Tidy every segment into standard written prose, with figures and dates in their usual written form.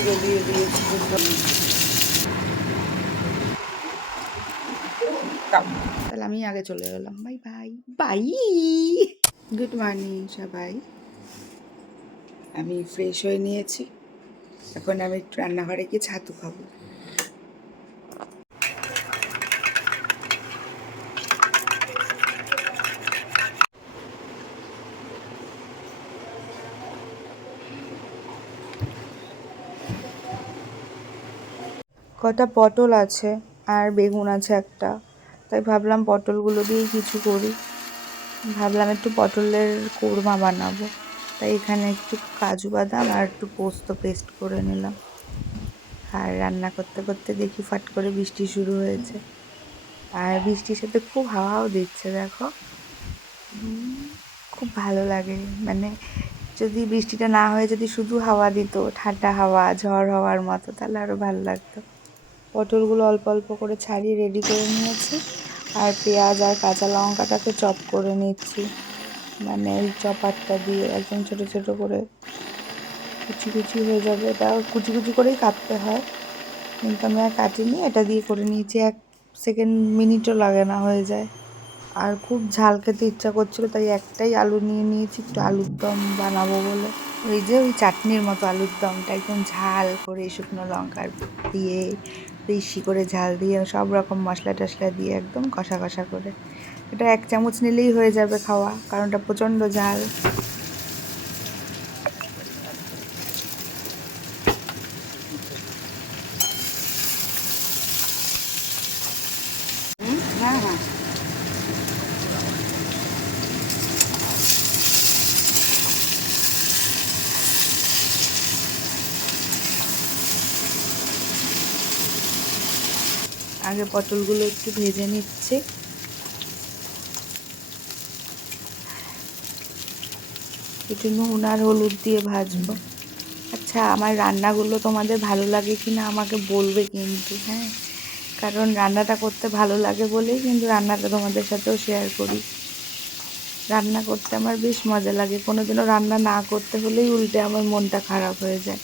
পুরো দিয়ে দিয়েছি। তাহলে আমি আগে চলে গেলাম। Bye bye bye. Good morning সবাই। আমি ফ্রেশ হয়ে নিয়েছি, এখন আমি একটু রান্নাঘরে গিয়ে ছাতু খাবো। কটা পটল আছে আর বেগুন আছে একটা, তাই ভাবলাম পটলগুলো দিয়েই কিছু করি। ভাবলাম একটু পটলের কোরমা বানাবো, তাই এখানে একটু কাজু বাদাম আর একটু পোস্ত পেস্ট করে নিলাম। আর রান্না করতে করতে দেখি ফাট করে বৃষ্টি শুরু হয়েছে, আর বৃষ্টির সাথে খুব হাওয়াও দিচ্ছে দেখো। খুব ভালো লাগে, মানে যদি বৃষ্টিটা না হয়ে যদি শুধু হাওয়া দিত, ঠান্ডা হাওয়া, ঝড় হওয়ার মতো, তাহলে আরও ভালো লাগতো। পটলগুলো অল্প অল্প করে ছাড়িয়ে রেডি করে নিয়েছি, আর পেঁয়াজ আর কাঁচা লঙ্কাটাকে চপ করে নিচ্ছি, মানে ওই চপারটা দিয়ে একদম ছোট ছোট করে কুচি কুচি হয়ে যাবে। এটা কুচি কুচি করেই কাটতে হয়, কিন্তু আমি আর কাটিনি, এটা দিয়ে করে নিয়েছি। 1 মিনিটও লাগে না, হয়ে যায়। আর খুব ঝাল খেতে ইচ্ছা করছিল, তাই একটাই আলু নিয়ে নিয়েছি, একটু আলুর দম বানাবো বলে। ওই যে ওই চাটনির মতো আলুর দমটা, একদম ঝাল করে শুকনো লঙ্কা দিয়ে, বেশি করে ঝাল দিয়ে, সব রকম মশলা টশলা দিয়ে একদম কষা কষা করে। এটা 1 চামচ নিলেই হয়ে যাবে খাওয়া, কারণ এটা প্রচণ্ড ঝাল। হ্যাঁ হ্যাঁ, আগে পটলগুলো একটু ভেজে নিচ্ছে, একটু নুন আর হলুদ দিয়ে ভাজবো। আচ্ছা, আমার রান্নাগুলো তোমাদের ভালো লাগে কি না আমাকে বলবে কিন্তু, হ্যাঁ, কারণ রান্নাটা করতে ভালো লাগে বলেই কিন্তু রান্নাটা তোমাদের সাথেও শেয়ার করি। রান্না করতে আমার বেশ মজা লাগে, কোনোদিনও রান্না না করতে হলেই উল্টে আমার মনটা খারাপ হয়ে যায়।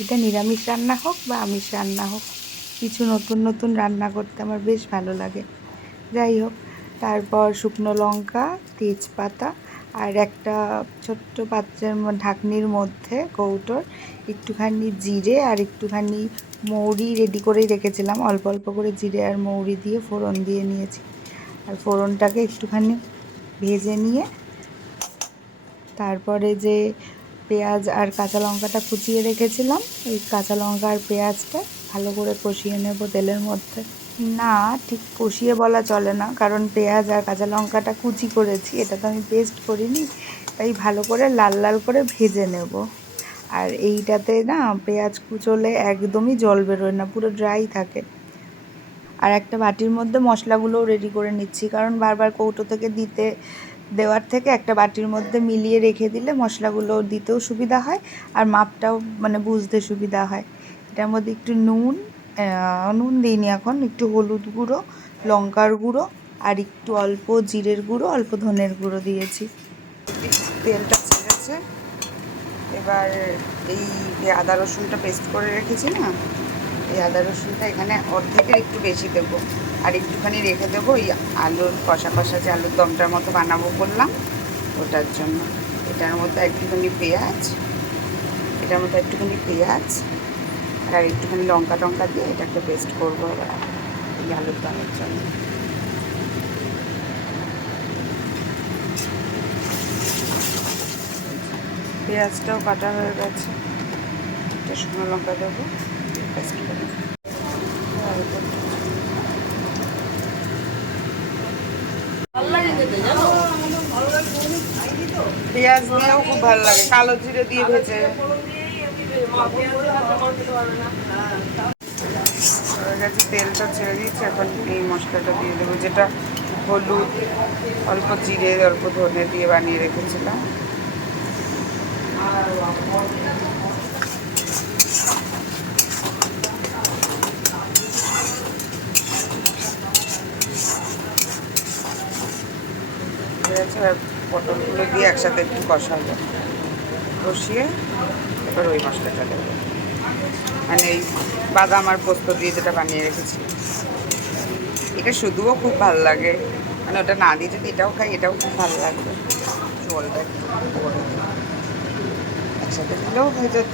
এটা নিরামিষ রান্না হোক বা আমিষ রান্না হোক, কিছু নতুন নতুন রান্না করতে আমার বেশ ভালো লাগে। যাই হোক, তারপর শুকনো লঙ্কা, তেজপাতা আর একটা ছোট্ট পাত্রের ঢাকনির মধ্যে কৌটোর একটুখানি জিরে আর একটুখানি মৌরি রেডি করেই রেখেছিলাম। অল্প অল্প করে জিরে আর মৌরি দিয়ে ফোড়ন দিয়ে নিয়েছি, আর ফোড়নটাকে একটুখানি ভেজে নিয়ে তারপরে যে পেঁয়াজ আর কাঁচা লঙ্কাটা কুচিয়ে রেখেছিলাম, এই কাঁচা লঙ্কা আর পেঁয়াজটা ভালো করে কষিয়ে নেব তেলের মধ্যে। না, ঠিক কষিয়ে বলা চলে না, কারণ পেঁয়াজ আর কাঁচা লঙ্কাটা কুচি করেছি, এটা তো আমি পেস্ট করিনি, তাই ভালো করে লাল লাল করে ভেজে নেব। আর এইটাতে না পেঁয়াজ কুচোলে একদমই জল বেরোয় না, পুরো ড্রাই থাকে। আর একটা বাটির মধ্যে মশলাগুলোও রেডি করে নিচ্ছি, কারণ বারবার কৌটো থেকে দেওয়ার থেকে একটা বাটির মধ্যে মিলিয়ে রেখে দিলে মশলাগুলো দিতেও সুবিধা হয়, আর মাপটাও মানে বুঝতে সুবিধা হয়। এটার মধ্যে একটু নুন দিইনি এখন, একটু হলুদ গুঁড়ো, লঙ্কার গুঁড়ো আর একটু অল্প জিরের গুঁড়ো, অল্প ধনের গুঁড়ো দিয়েছি। তেলটা ছেড়েছে, এবার এই যে আদা রসুনটা পেস্ট করে রেখেছি না, এই আদা রসুনটা এখানে অর্ধেকের একটু বেশি দেবো, আর একটুখানি রেখে দেবো ওই আলুর কষা কষা যে আলুর দমটার মতো বানাবো বললাম, ওটার জন্য। এটার মধ্যে একটুখানি পেঁয়াজ আর একটুখানি লঙ্কা টঙ্কা দিয়ে এটাকে পেস্ট করবো এবার এই আলুর দমের জন্য। পেঁয়াজটাও কাটা হয়ে গেছে, একটা শুকনো লঙ্কা দেবো, পেস্ট করে পেঁয়াজ দিয়েও খুব ভালো লাগে, কালো জিরে দিয়ে ভেজে। হয়ে গেছে, তেলটা ছেড়ে দিচ্ছি, এখন এই মশলাটা দিয়ে দেবো, যেটা হলুদ, অল্প জিরে, অল্প ধনে দিয়ে বানিয়ে রেখেছিলাম। ঠিক আছে, আর পটলগুলো দিয়ে একসাথে একটু কষাবো, কষিয়ে এবার ওই মশলাটা দেবো, মানে এই বাদাম আর পোস্ত দিয়ে যেটা বানিয়ে রেখেছি। এটা শুধুও খুব ভালো লাগে, মানে ওটা না দিয়ে যদি এটাও খাই এটাও খুব ভালো লাগবে। জলটা একটু করে দিই, একসাথে দিলেও হয়ে যেত,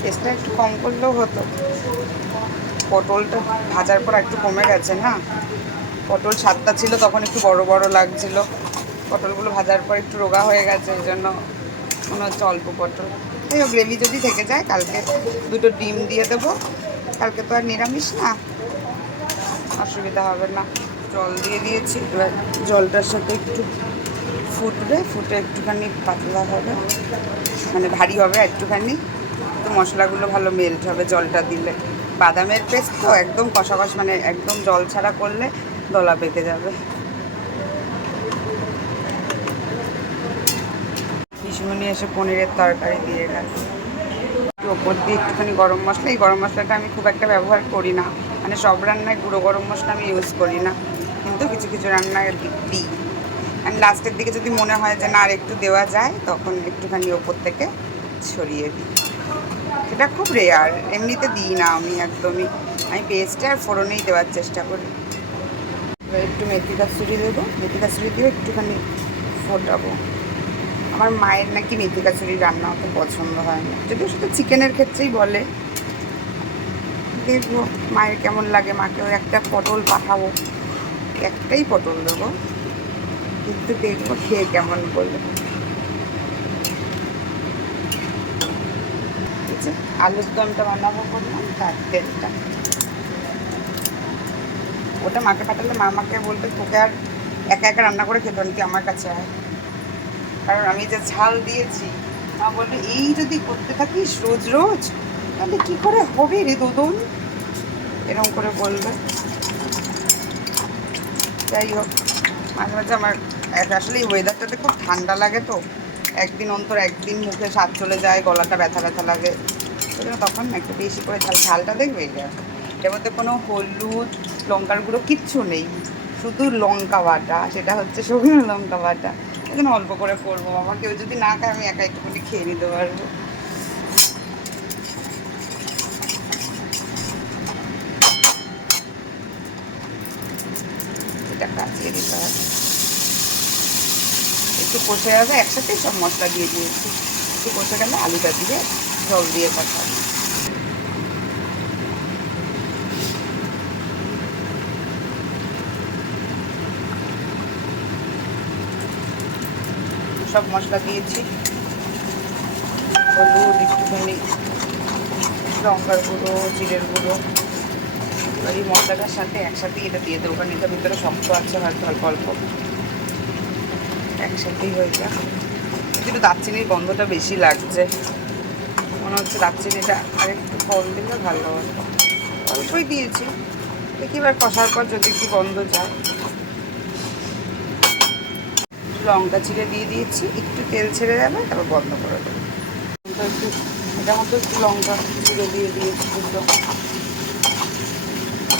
টেস্টটা একটু কম করলেও হতো। পটলটা ভাজার পর একটু কমে গেছে না, পটল সাতটা ছিল তখন একটু বড় বড় লাগছিল, পটলগুলো ভাজার পর একটু রোগা হয়ে গেছে, এই জন্য মনে হচ্ছে অল্প পটল। তাই গ্রেভি যদি থেকে যায় কালকে দুটো ডিম দিয়ে দেবো, কালকে তো আর নিরামিষ না, অসুবিধা হবে না। জল দিয়ে দিয়েছি, এবার জলটার সাথে একটু ফুটবে, ফুটে একটুখানি পাতলা হবে, মানে ভারী হবে একটুখানি, তো মশলাগুলো ভালো মেল্ট হবে জলটা দিলে। বাদামের পেস্ট তো একদম কষা কষা, মানে একদম জল ছাড়া করলে দলা পেকে যাবে। পিসমণি এসে পনিরের তরকারি দিয়ে গেল, একটু ওপর দিয়ে একটুখানি গরম মশলা। এই গরম মশলাটা আমি খুব একটা ব্যবহার করি না, মানে সব রান্নায় গুঁড়ো গরম মশলা আমি ইউজ করি না, কিন্তু কিছু কিছু রান্নায় দিই। আর লাস্টের দিকে যদি মনে হয় যে না আর একটু দেওয়া যায়, তখন একটুখানি ওপর থেকে ছড়িয়ে দিই। সেটা খুব রেয়ার, এমনিতে দিই না আমি একদমই, আমি পেস্টে আর ফোড়নেই দেওয়ার চেষ্টা করি। এবার একটু মেথি কাসুরি দেবো, মেথি কাসুরি দিয়েও একটুখানি ফোটাবো। আমার মায়ের নাকি মেথি কাসুরি রান্না অত পছন্দ হয় না, যদিও সেটা চিকেনের ক্ষেত্রেই বলে। দেখবো মায়ের কেমন লাগে, মাকেও একটা পটল পাঠাবো, একটাই পটল দেবো, কিন্তু দেখবো খেয়ে কেমন বলে। আলুর দমটা বানাবো করলাম, তার তেলটা ওটা মাকে পাঠালে মা আমাকে বলবে তোকে আর একা একা রান্না করে খেতে হবে, আমার কাছে আয়, কারণ আমি যে ঝাল দিয়েছি। মা বলবে এই যদি করতে থাকিস রোজ রোজ তাহলে কী করে হবে রে দোদন, এরকম করে বলবে। যাই হোক, মাঝে মাঝে আমার আসলে এই ওয়েদারটাতে খুব ঠান্ডা লাগে, তো একদিন অন্তর একদিন মুখে স্বাদ চলে যায়, গলাটা ব্যথা ব্যথা লাগে, সেজন্য তখন একটু বেশি করে ঝালটা দেখবে এটা, এর মধ্যে কোনো হলুদ লঙ্কার গুঁড়ো কিচ্ছু নেই, শুধু লঙ্কা বাটা, সেটা হচ্ছে শুকনো লঙ্কা বাটা, এই জন্য অল্প করে করবো। বাবা কেউ যদি না খায় আমি একা একটুখানি খেয়ে নিতে পারবো। এটা কাচিয়ে দিতে হবে, একটু কষে যাবে, একসাথে সব মশলা দিয়ে দিয়েছি, একটু কষে গেলে আলুটা দিয়ে জল দিয়ে পাঠাবো। সব মশলা দিয়েছি, হলুদ একটুখানি, লঙ্কার গুঁড়ো, জিরের গুঁড়ো, এবার এই মশলাটার সাথে একসাথেই এটা দিয়ে দেবো, কারণ এটার ভিতরে শক্ত আছে হয়তো অল্প অল্প, একসাথেই হয়ে যাক। একটু দারচিনির গন্ধটা বেশি লাগছে, মনে হচ্ছে দারচিনিটা আর একটু ফল দিলে ভালো হতো, অল্পই দিয়েছি, দেখি এবার কষার পর যদি একটু গন্ধ যায়। লঙ্কা চিড়ে দিয়ে দিয়েছি, একটু তেল ছেড়ে যাবে, তারপর বন্ধ করে দেবো। একটু এটা মতো একটু লঙ্কা চিড়ে দিয়ে দিয়েছি, দুটো,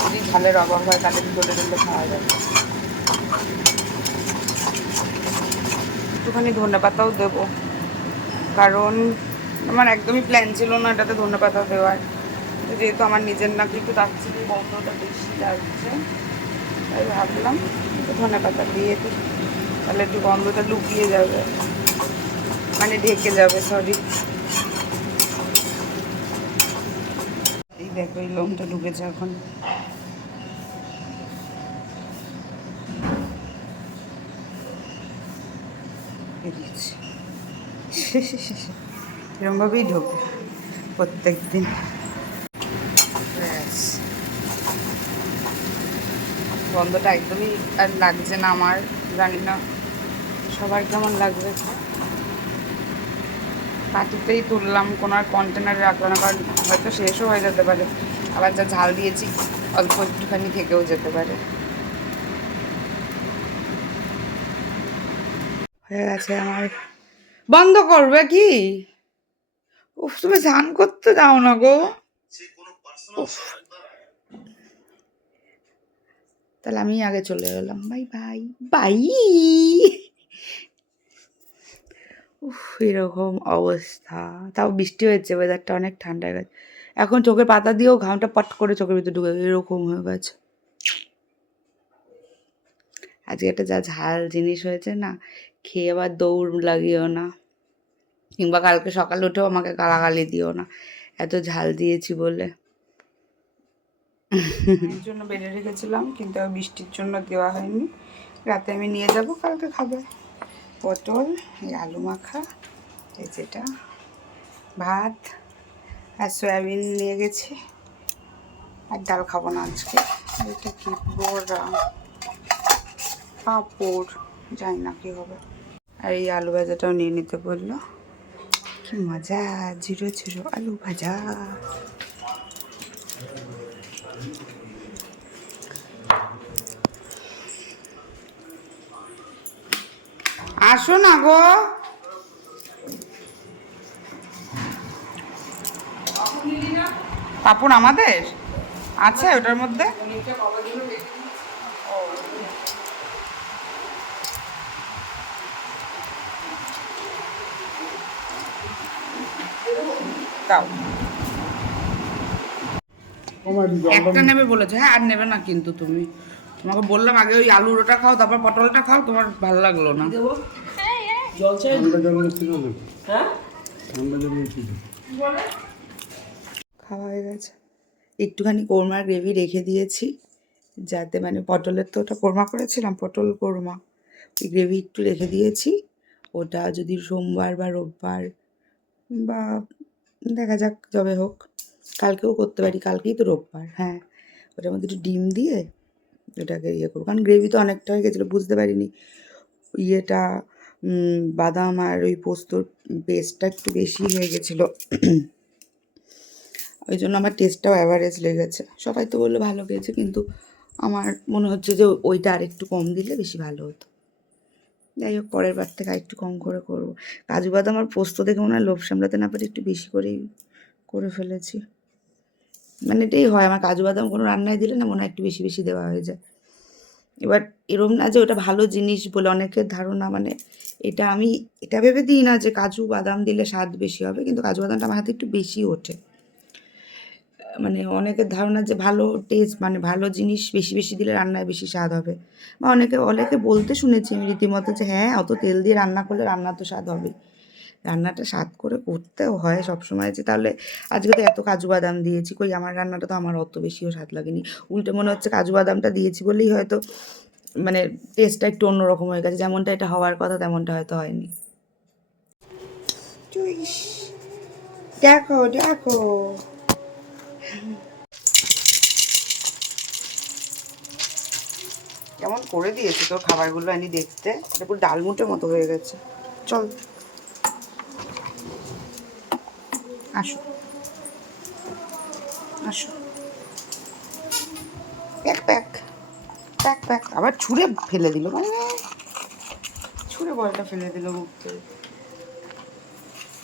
যদি ঝালের অভাব হয় তাহলে ডলে ডলে খাওয়া যাবে। একটুখানি ধনেপাতাও দেবো, কারণ আমার একদমই প্ল্যান ছিল না এটাতে ধনেপাতা দেওয়ার, যেহেতু আমার নিজের নাকি একটু দারচিনির গন্ধটা বেশি লাগছে, তাই ভাবলাম একটু ধনেপাতা দিয়ে দিই, তাহলে একটু গন্ধটা লুকিয়ে যাবে, মানে ঢেকে যাবে, সরি। এই দেখো এই লোমটা ঢুকেছে এখন, বেরিয়েছে, এরকমভাবেই ঢোকে প্রত্যেক দিন। গন্ধটা একদমই আর লাগছে না আমার, জানি না সবার কেমন লাগবে। পাটিতেই তুললাম, কোনো আর কন্টেনারে রাখলো না, কারণ হয়তো শেষও হয়ে যেতে পারে, আবার যা ঝাল দিয়েছি অল্প একটুখানি থেকেও যেতে পারে। হয়ে গেছে আমার, বন্ধ করবে কি? উফ, তুমি স্নান করতে যাও না গো। উফ, তাহলে আমি আগে চলে গেলাম, বাই বাই বাই। উফ, এরকম অবস্থা। তাও বৃষ্টি হয়েছে, ওয়েদারটা অনেক ঠান্ডা হয়ে গেছে। এখন চোখের পাতা দিয়েও ঘামটা পট করে চোখের ভিতরে ঢুকে গেছে, এরকম হয়ে গেছে। আজকে একটা যা ঝাল জিনিস হয়েছে না, খেয়ে আবার দৌড় লাগিও না, কিংবা কালকে সকালে উঠেও আমাকে গালাগালি দিও না এত ঝাল দিয়েছি বলে। এর জন্য বেড়ে রেখেছিলাম, কিন্তু আর বৃষ্টির জন্য দেওয়া হয়নি। রাতে আমি নিয়ে যাব, কালকে খাবে। পটল, এই আলু মাখা, এই যেটা ভাত, আর সয়াবিন নিয়ে গেছি। আর ডাল খাবো না আজকে। এটা কি বড়া, পাঁপড়, জানি না কি হবে। আর এই আলু ভাজাটাও নিয়ে নিতে বললো। কি মজা, ঝিরো ঝিরো আলু ভাজা। আসো না গো। পাপড় আমাদের আছে ওটার মধ্যে। দাও, একটা নেবে বলেছে। হ্যাঁ, আর নেবে না কিন্তু তুমি। তোমাকে বললাম আগে ওই আলুর ওটা খাও, তারপর পটলটা খাও, তোমার ভালো লাগলো না। খাওয়া হয়ে গেছে। একটুখানি কোরমার গ্রেভি রেখে দিয়েছি, যাতে মানে পটলের তো ওটা কোরমা করেছিলাম, পটল কোরমা, ওই গ্রেভি একটু রেখে দিয়েছি। ওটা যদি সোমবার বা রোববার বা দেখা যাক যবে হোক, কালকেও করতে পারি, কালকেই তো রোববার। হ্যাঁ, ওটার মধ্যে একটু ডিম দিয়ে এটাকে ইয়ে করবো, কারণ গ্রেভি তো অনেকটা হয়ে গেছিলো, বুঝতে পারিনি ইয়েটা বাদাম আর ওই পোস্তর পেস্টটা একটু বেশি হয়ে গেছিলো। ওই জন্য আমার টেস্টটাও অ্যাভারেজ লেগেছে। সবাই তো বললো ভালো খেয়েছে, কিন্তু আমার মনে হচ্ছে যে ওইটা আর একটু কম দিলে বেশি ভালো হতো। যাই হোক, পরের বার থেকে একটু কম করে করবো। কাজু বাদাম আর পোস্ত দেখে মনে হয় লোভ সামলাতে না পারে একটু বেশি করেই করে ফেলেছি। মানে এটাই হয়, আমার কাজু বাদাম কোনো রান্নায় দিলে না মনে হয় একটু বেশি বেশি দেওয়া হয়ে যায়। এবার এরম না যে ওটা ভালো জিনিস বলে অনেকের ধারণা, মানে আমি এটা ভেবে দিই না যে কাজু বাদাম দিলে স্বাদ বেশি হবে, কিন্তু কাজু বাদামটা আমার হাতে একটু বেশি ওঠে। মানে অনেকের ধারণা যে ভালো টেস্ট মানে ভালো জিনিস বেশি বেশি দিলে রান্নায় বেশি স্বাদ হবে, বা অনেকে অনেকে বলতে শুনেছি আমি রীতিমতো যে হ্যাঁ, অত তেল দিয়ে রান্না করলে রান্না তো স্বাদ হবেই। রান্নাটা স্বাদ করে করতেও হয় সবসময়, যে তাহলে আজকে তো এত কাজু বাদাম দিয়েছি, কই আমার রান্নাটা তো আমার অত বেশিও স্বাদ লাগেনি। উল্টে মনে হচ্ছে কাজু বাদামটা দিয়েছি বলেই হয়তো মানে টেস্টটা একটু অন্যরকম হয়ে গেছে, যেমনটা এটা হওয়ার কথা তেমনটা হয়তো হয়নি। দেখো দেখো, কেমন করে দিয়েছে তোর খাবারগুলো আনি দেখতে, এটা পুরো ডালমুটের মতো হয়ে গেছে। চল আসো আসো, প্যাক প্যাক প্যাক প্যাক। আবার ছুঁড়ে ফেলে দিল, মানে ছুঁড়ে বলটা ফেলে দিল মুখ থেকে।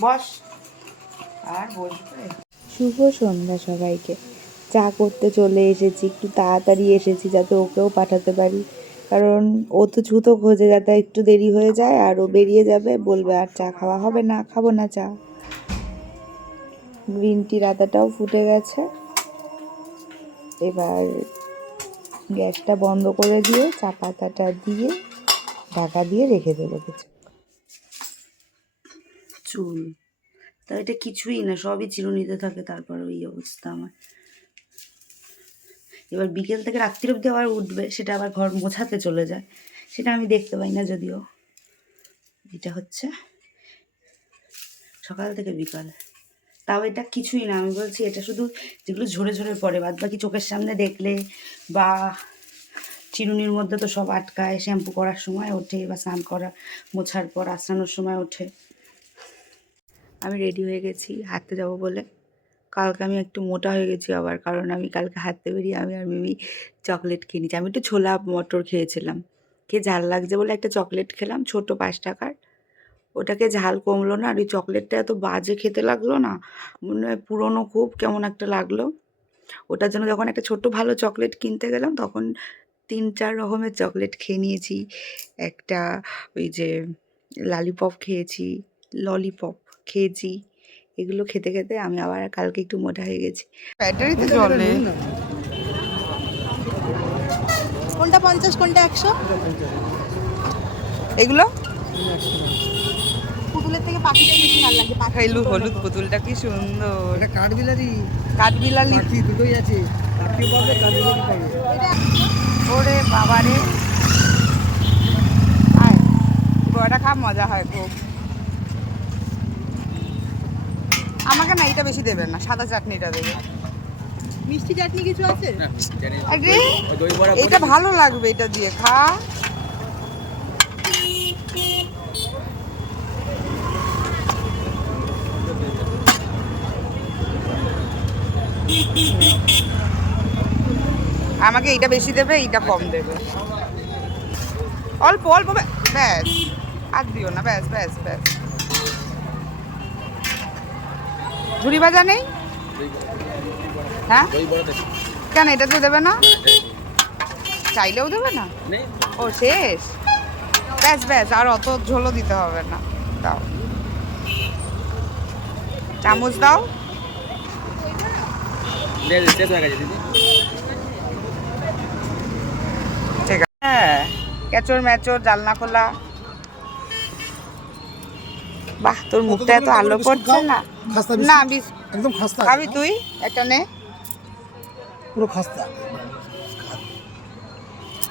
বস, আর বসবে। শুভ সন্ধ্যা সবাইকে। চা করতে চলে এসেছি, একটু তাড়াতাড়ি এসেছি যাতে ওকেও পাঠাতে পারি, কারণ ও তো ছুতো খোঁজে, যাতে একটু দেরি হয়ে যায় আর ও বেরিয়ে যাবে, বলবে আর চা খাওয়া হবে না, খাবো না চা। গ্রিন টির আদাটাও ফুটে গেছে, এবার গ্যাসটা বন্ধ করে দিয়ে চা পাতাটা দিয়ে ঢাকা দিয়ে রেখে দেবো কিছু। চুল তা এটা কিছুই না, সবই চিরুনিতে থাকে, তারপর ওই অবস্থা আমার। এবার বিকেল থেকে রাত্রির অবধি আবার উঠবে, সেটা আবার ঘর মোছাতে চলে যায়, সেটা আমি দেখতে পাই না যদিও। এটা হচ্ছে সকাল থেকে বিকাল, তাও এটা কিছুই না। আমি বলছি এটা শুধু যেগুলো ঝরে ঝরে পড়ে, বাদ বাকি চোখের সামনে দেখলে বা চিরুনির মধ্যে তো সব আটকায়, শ্যাম্পু করার সময় ওঠে বা স্নান করা মোছার পর আসানোর সময় ওঠে। আমি রেডি হয়ে গেছি হাঁটতে যাব বলে। কালকে আমি একটু মোটা হয়ে গেছি আবার, কারণ আমি কালকে হাঁটতে বেরিয়ে আমি আর মিমি চকলেট খেয়ে নিচ্ছি। আমি একটু ছোলা মটর খেয়েছিলাম, খেয়ে ঝাল লাগছে বলে একটা চকলেট খেলাম, ছোটো 5 টাকার। ওটাকে ঝাল কমলো না, আর ওই চকলেটটা এত বাজে খেতে লাগলো না, মনে হয় পুরনো খুব কেমন একটা লাগলো। ওটার জন্য যখন একটা ছোট্ট ভালো চকলেট কিনতে গেলাম, তখন 3-4 রকমের চকলেট খেয়ে নিয়েছি। একটা ওই যে লালিপপ খেয়েছি, ললিপপ খেয়েছি। এগুলো খেতে খেতে আমি আবার কালকে একটু মোটা হয়ে গেছি। ব্যাটারিতে জলে কোনটা 50 কোনটা 100? এগুলো পুতুলের থেকে পাখিটাই বেশি ভালো লাগে। পাখি হলুদ হলুদ পুতুলটা কি সুন্দর। এটা কাঠবিলারি কাঠবিলালি। পাখি দুটোই আছে, পাখি পাবে কাঠবিলারি পাবে। ওরে বাবারে, আয় গোয়াটা খা, মজা হয় খুব। আমাকে না এটা বেশি দেবেন না, সাদা চাটনিটা দেবে। মিষ্টি চাটনি কিছু আছে? আরে, এটা ভালো লাগবে, এটা দিয়ে খা। আমাকে এইটা বেশি দেবে, এইটা কম দেবে। অল্প অল্প ব্যাস, আর দিও না, ব্যাস ব্যাস ব্যাস। ঝুড়ি ভাজা নেই? হ্যাঁ কেন, এটা তো দেবে না? চাইলেও দেবে না? ও শেষ, ব্যাস ব্যাস, আর অত ঝোলও দিতে হবে না। দাও, চামচ দাও। ঠিক আছে, হ্যাঁ, কেচোর মেচোর, জালনা খোলা। বাহ, তোর মুখটা এত আলো পড়ছে না। খাস্তা না, একদম খাস্তা খাবি তুই? একটা নে। পুরো খাস্তা।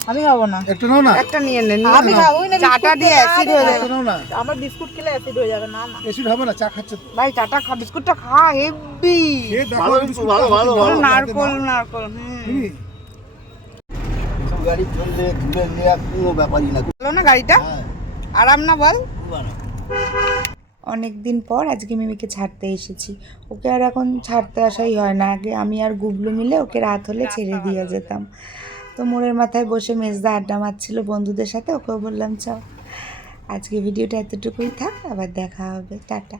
আমি খাবো না। একটু নাও না, একটা নিয়ে নে। আমি খাবোই না, চাটা দিয়ে অ্যাসিড হয়ে একটু যাবে। নাও না। আমার বিস্কুট খেলে অ্যাসিড হয়ে যাবে। না না, এসিড হবে না, চা খাচ্ছে তো। ভাই চাটা খা, বিস্কুটটা খা, হেভি। খেয়ে দেখো, বিস্কুটটা হচ্ছে নারকল নারকল। হুম। গাড়ি চললে তুলে নেওয়া কোনো ব্যাপারই না। ভালো না গাড়িটা? আরাম না বল? অনেক দিন পর আজকে মিমিকে ছাড়তে এসেছি। ওকে আর এখন ছাড়তে আসাই হয় না। আগে আমি আর গুবলু মিলে ওকে রাত হলে ছেড়ে দিয়ে যেতাম। তো মোড়ের মাথায় বসে মেজদা আড্ডা মারছিল বন্ধুদের সাথে, ওকেও বললাম চল। আজকে ভিডিওটা এতটুকুই থাক, আবার দেখা হবে, টাটা।